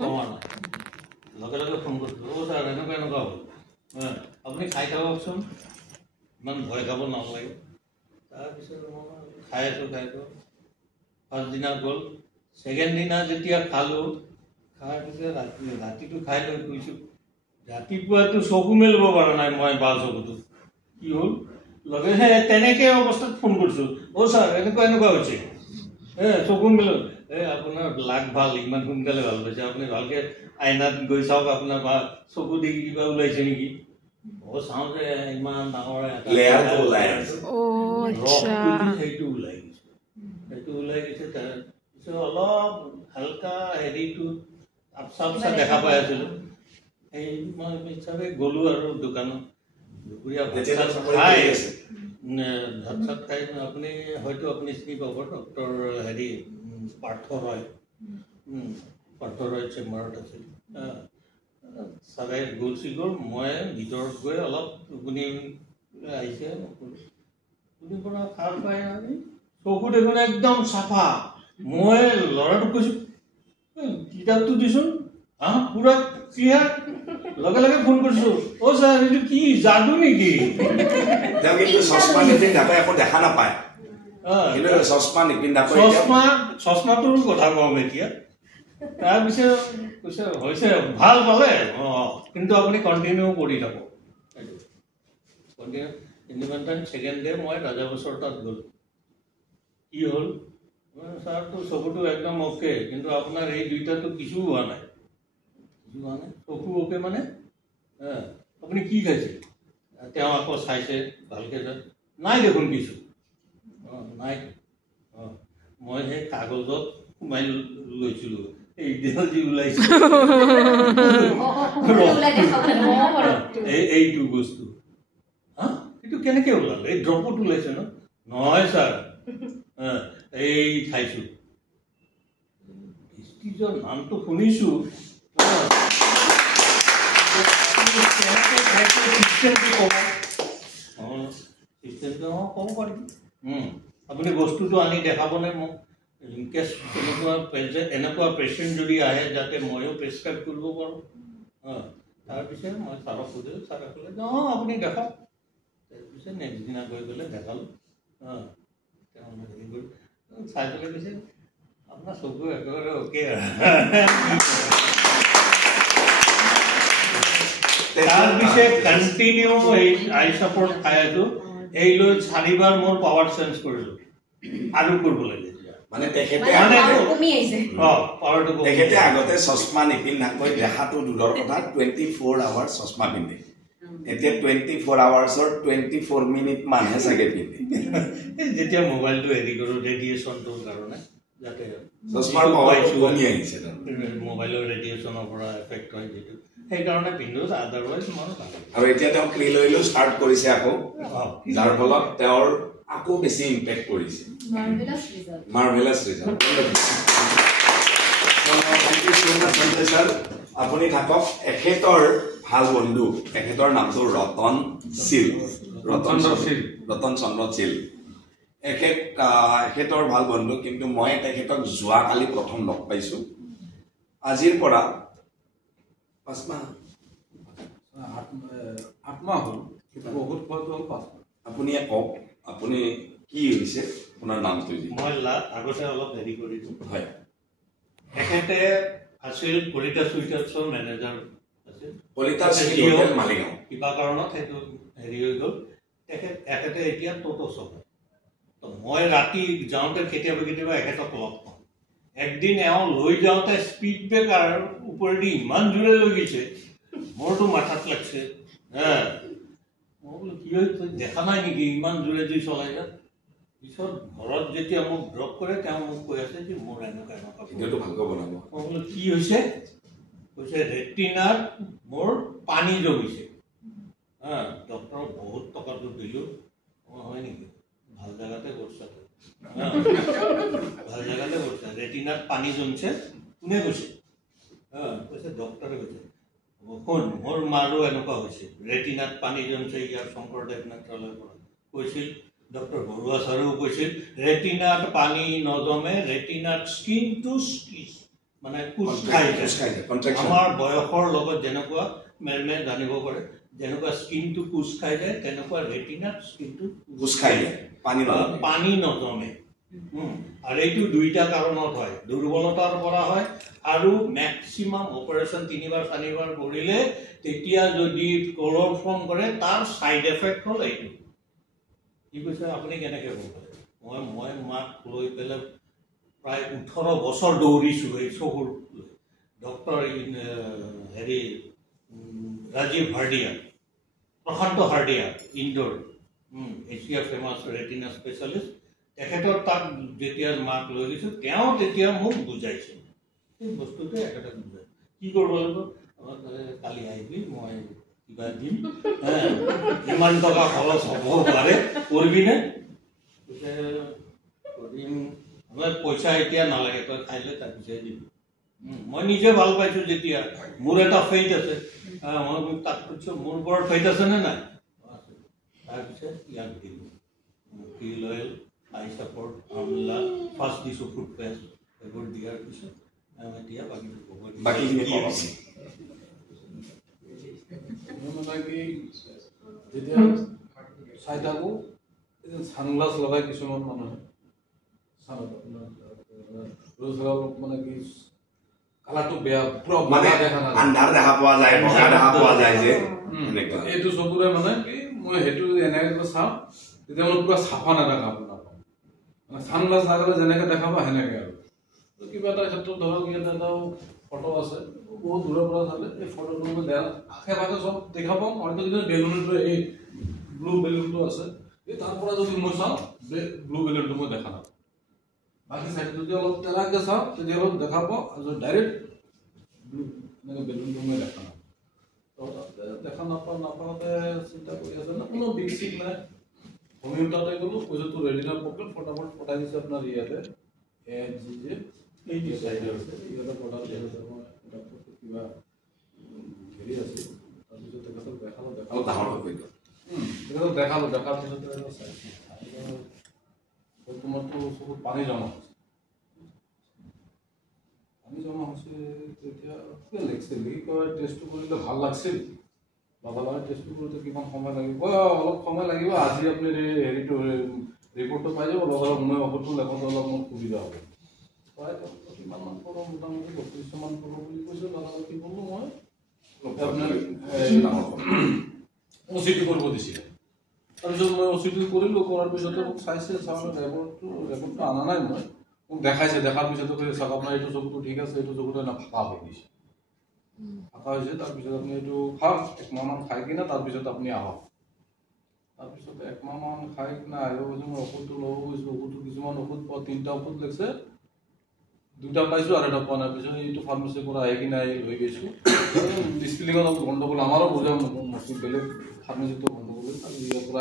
কমা নাই লগে লগে ফোন কৰিছোঁ অ' ছাৰ এনেকুৱা হ'ল আপুনি খাই থাককচোন ইমান ভয় খাব নালাগে তাৰপিছত মই খাই আছোঁ ফাৰ্ষ্ট দিনা গ'ল ছেকেণ্ড দিনা যেতিয়া খালোঁ খাই পিছত ৰাতিটো খাই লৈ শুইছোঁ ৰাতিপুৱাটো চকু মেলিব পৰা নাই মই বাৰ চকুটো কি হ'ল লগে তেনেকৈ অৱস্থাত ফোন কৰিছোঁ অ' ছাৰ এনেকুৱা হৈছে চকু মেলো আপোনাৰ লাগ ভাল ইমান সোনকালে ভাল পাইছে আপুনি ভালকৈ আইনাত গৈ চাওক আপোনাৰ চকু দেখি কিবা ওলাইছে নেকি চাওঁ যে ইমান ডাঙৰ সেইটো ওলাই গৈছে তাৰপিছত অলপ হালকা হেৰিটো আপচা দেখা পাই আছিলোঁ সেই মই হিচাপে গ'লোঁ আৰু দোকানত দুপৰীয়া ভাত চাত খাই আপুনি হয়তো আপুনি চিনি পাব ডক্টৰ হেৰি পাৰ্থ ৰয় চেম্বাৰত আছিল চাৰে গ'ল মই ভিতৰত গৈ অলপ টোপনি আহিছে টোপনিৰ পৰা সাৰ পাই আমি চকু দেখোন একদম চাফা মই ল'ৰাটোক কৈছোঁ কিতাপটো দিছোন পুৰা ক্লিয়াৰ লগে লগে ফোন কৰিছোঁ অ' ছাৰ এইটো কি যাদু নেকি দেখা নাপায় চশমাটোৰ কথা কওঁ এতিয়া তাৰপিছত কৈছে হৈছে ভাল পালে কিন্তু আপুনি কণ্টিনিউ কৰি থাকক ইণ্ডিপেণ্ডেণ্ট ছেকেণ্ড ডে মই ৰাজাবছৰ তাত গ'লোঁ কি হ'ল ছাৰটো চকুটো একদম অ'কে কিন্তু আপোনাৰ এই দুইটাটো কিছু হোৱা নাই চকু অ'কে মানে আপুনি কি খাইছে তেওঁ আকৌ চাইছে ভালকৈ নাই দেখোন কিছু নাই মই সেই কাগজত সোমাই লৈছিলোঁ এইদিনা যি ওলাইছে এইটো বস্তু এইটো কেনেকৈ ওলালে এই ড্ৰপত ওলাইছে নহয় ছাৰ এই খাইছোঁ ডিষ্ট্ৰিক্টৰ নামটো শুনিছোঁ ক'ব পাৰিম আপুনি বস্তুটো আনি দেখাবনে মোক ইনকেছ এনেকুৱা পেচেণ্ট যদি আহে যাতে ময়ো প্ৰেছক্ৰাইব কৰিব পাৰোঁ তাৰপিছত মই ছাৰক সুধিলোঁ ছাৰে ক'লে যে আপুনি দেখাওক তাৰপিছত নেক্সট দিনা গৈ পেলাই দেখালোঁ তেওঁ হেৰি কৰি চাই পেলাই কৈছে আপোনাৰ চকু একেবাৰে অ'কে তাৰপিছত কণ্টিনিউ এই আই চাপৰ্ট খাই আছোঁ এই লৈ 4বাৰ মোৰ পাৱাৰ চেঞ্জ কৰিলোঁ আৰু কৰিব লাগে মানে তেখেতে আগতে চশমা নিপিন্ধাকৈ দেখাটো দূৰৰ কথা 24 আৱাৰ্ছ চশমা পিন্ধে এতিয়া 24 আৱাৰ্ছৰ 24 মিনিট মানহে চাগে পিন্ধে যেতিয়া মোবাইলটো হেৰি কৰোঁ ৰেডিয়েশ্যনটোৰ কাৰণে যাতে চশমাৰ পাৱাৰটো কমি আহিছে মোবাইলৰ ৰেডিয়েশ্যনৰ পৰা এফেক্ট হয় যিটো সেইকাৰণে পিন্ধো আদাৰৱাইজ মই আৰু এতিয়া তেওঁ ক্লিন অইলো ষ্টাৰ্ট কৰিছে আকৌ যাৰ ফলত তেওঁৰ আকৌ বেছি ইম্পেক্ট কৰিছে মাৰ্ভেলাছ ৰিজাল্ট স্যাৰ আপুনি থাকক এখেতৰ ভাল বন্ধু এখেতৰ নামটো ৰতন চন্দ্ৰ চিল এখেতৰ ভাল বন্ধু কিন্তু মই তেখেতক যোৱাকালি প্ৰথম লগ পাইছোঁ আজিৰ পৰা 5 মাহ 8 মাহ হ'ল বহুত আপুনি কওক আপুনি কি হৈছে আপোনাৰ নামটো মই আগতে অলপ হেৰি কৰিছোঁ হয় এখেতে আছিল কলিতা সুইটাৰ্ছৰ মেনেজাৰ আছিল মালিগাঁও কিবা কাৰণত সেইটো হেৰি হৈ গ'ল এখেতে এতিয়া টোটো চলায় মই ৰাতি যাওঁতে কেতিয়াবা এখেতক লগ পাওঁ একদিন এওঁ লৈ যাওঁতে স্পীড ব্ৰেকাৰ ওপৰেদি ইমান জোৰে লৈ গৈছে মোৰতো মাথাত লাগছে মই বোলো কি হৈছে দেখা নাই নেকি ইমান জোৰে যি চলাই যায় পিছত ঘৰত যেতিয়া মোক ড্ৰপ কৰে তেওঁ মোক কৈ আছে যে মোৰ এনেকুৱা বনাব মই বোলো কি হৈছে কৈছে ৰেটিনাত মোৰ পানী জমিছে ডক্টৰক বহুত টকাটো দিলোঁ হয় নেকি ভাল জেগাতে কৰিছা ৰেটিনাত পানী জমিছে কোনে কৈছে কৈছে ডক্টৰে কৈছে শুন মোৰ মাৰো এনেকুৱা হৈছে ৰেটিনাত পানী জমিছে ইয়াৰ শংকৰদেৱ নেত্ৰালয়ৰ পৰা কৈছিল ডক্টৰ বৰুৱা ছাৰেও কৈছিল ৰেটিনাত পানী নজমে ৰেটিনাত স্কিন টু মানে কোচ খাই যায় কন্ট্ৰাকচন আমাৰ বয়সৰ লগত যেনেকুৱা মেলমে জানিব পাৰে যেনেকুৱা স্কিনটো কোচ খাই যায় তেনেকুৱা ৰেটিনাৰ স্কিনটো কোচ খাই যায় পানী নজমে আৰু এইটো দুইটা কাৰণত হয় দুৰ্বলতাৰ পৰা হয় আৰু মেক্সিমাম অপাৰেশ্যন 3-4 কৰিলে তেতিয়া যদি কলৰ ফৰ্ম কৰে তাৰ সাইড এফেক্ট হ'ল এইটো কি কৈছে আপুনি কেনেকৈ ক'ব মই মাক লৈ পেলাই প্ৰায় 18 বছৰ দৌৰিছোঁ এই চকুৰ ডক্টৰ হেৰি Rajiv Hardia Prashant Hardia Indore Asia famous retina specialist তেখেতৰ তাক যেতিয়া মাক লৈ গৈছোঁ তেওঁ তেতিয়া মোক বুজাইছে এই বস্তুটো একেটা বুজাই কি কৰিব লাগিব কালি আহিবি মই কিবা দিম ইমান টকা খৰচ হ'ব পাৰে কৰিবিনে কৰিম পইচা এতিয়া নালাগে তই খাইলে তাক বিচাৰি দিবি মই নিজে ভাল পাইছোঁ যেতিয়া মোৰ এটা ফেইট আছে মই তাক কৈছোঁ মোৰ ওপৰত ফেইট আছে নে নাই তাৰপিছত ইয়াক দিলোঁ ফিল অইল আই চাপৰ্ট আমলা ফাৰ্ষ্ট দিছোঁ ফুড পেষ্ট এইবোৰ দিয়াৰ পিছত এতিয়া বাকীখিনি মানে কি যেতিয়া চাই থাকোঁ ছানগ্লাছ লগাই কিছুমান মানুহে মানে কি কালাৰটো বেয়া পুৰা মানে আন্ধাৰ দেখা পোৱা যায় বগা দেখা পোৱা যায় যে এইটো চকুৰে মানে কি মই সেইটো এনেকৈ চাওঁ তেতিয়া মানে পুৰা চাফা নেদেখা আপোনাৰ মানে ছানগ্লাছ লগালে যেনেকৈ দেখাব সেনেকৈ আৰু কিবা এটা ক্ষেত্ৰত ধৰক ইয়াত এটা ফটো আছে বহুত দূৰৰ পৰা চালে এই ফটোটো মই দেখাল আশে পাশে চব দেখা পাওঁ হয়তো যদি বেলুনটো এই ব্লু বেলুনটো আছে এই তাৰ পৰা যদি মই চাওঁ ব্লু বেলুনটো মই দেখা নাপাওঁ বাকী চাইড যদি অলপ তেলাকৈ চাওঁ তেতিয়া অলপ দেখা পাওঁ আৰু ডাইৰেক্ট ব্লু এনেকৈ বেলুনটো মই দেখা নাপাওঁ দেখা নাপাওঁতে চিন্তা কৰি আছে না কোনো বিগ চিক নাই হোমিওটাতে গ'লোঁ পইচাটো ৰেডিনাৰ প্ৰব্লেম ফটাফট পঠাই দিছে আপোনাৰ ইয়াতে যে এইটো চাইডৰ আছে ইয়াতে পঠাই দিছে কিবা হেৰি আছে তাৰপিছত তেখেতক দেখালোঁ দেখাৰ পিছত তোমাৰতো চকুত পানী জমা হৈছে তেতিয়া কিয় লাগিছিল কি কয় টেষ্টটো কৰিলে ভাল লাগছিল বাবাই টেষ্টটো কৰোঁতে কিমান সময় লাগিব অলপ সময় লাগিব আজি আপুনি হেৰিটো ৰিপৰ্টটো পাই যাব লগালগ মই ঔষধটো লেখোঁতে অলপ মোৰ সুবিধা হ'ব প্ৰায় কিমানমান কৰোঁ মোটামুটি 32মান কৰোঁ বুলি কৈছোঁ লগালগ কি কৰিলোঁ মই আপোনাৰ OCT কৰিব দিছিলে তাৰপিছত মই OCT কৰিলোঁ কৰাৰ পিছতে মোক চাইছে চাওঁ ৰেপৰ্টটো অনা নাই মই মোক দেখাইছে দেখাৰ পিছতে কৈছে চাওক আপোনাৰ এইটো চকুটো ঠিক আছে এইটো চকুটো এনে ফাঁকা হৈ গৈছে ফাঁকা হৈছে তাৰপিছত আপুনি এইটো খাওক 1 মাহমান খাই কিনে তাৰপিছত আপুনি আহক তাৰপিছত 1 মাহমান খাই কিনে আহিব কৈছে মই ঔষধটো ল'ব গৈছোঁ ঔষধটো কিছুমান ঔষধ 3টা ঔষধ লাগিছে 2টা পাইছোঁ আৰু এটা পোৱা নাই পিছত এইটো ফাৰ্মাচীৰ পৰা আহি কিনে লৈ গৈছোঁ ডিছপিলিঙত গণ্ডগোল আমাৰো বুজা বেলেগ ফাৰ্মাচীটো গণ্ডগোল আৰু ইয়াৰ পৰা